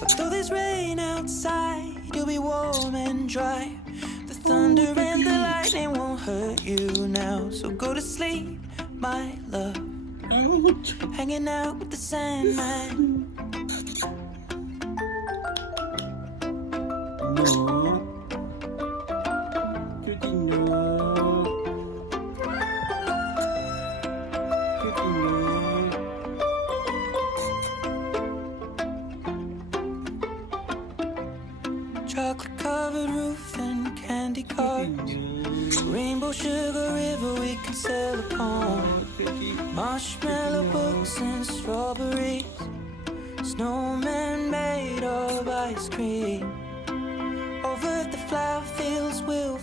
But though there's rain outside, you'll be warm and dry. The thunder and the lightning won't hurt you now. So go to sleep, my love, hanging out with the Sandman. Chocolate covered roof and candy cars, rainbow sugar river we can sail upon, marshmallow books and strawberries, snowman made of ice cream. Over the flower fields we'll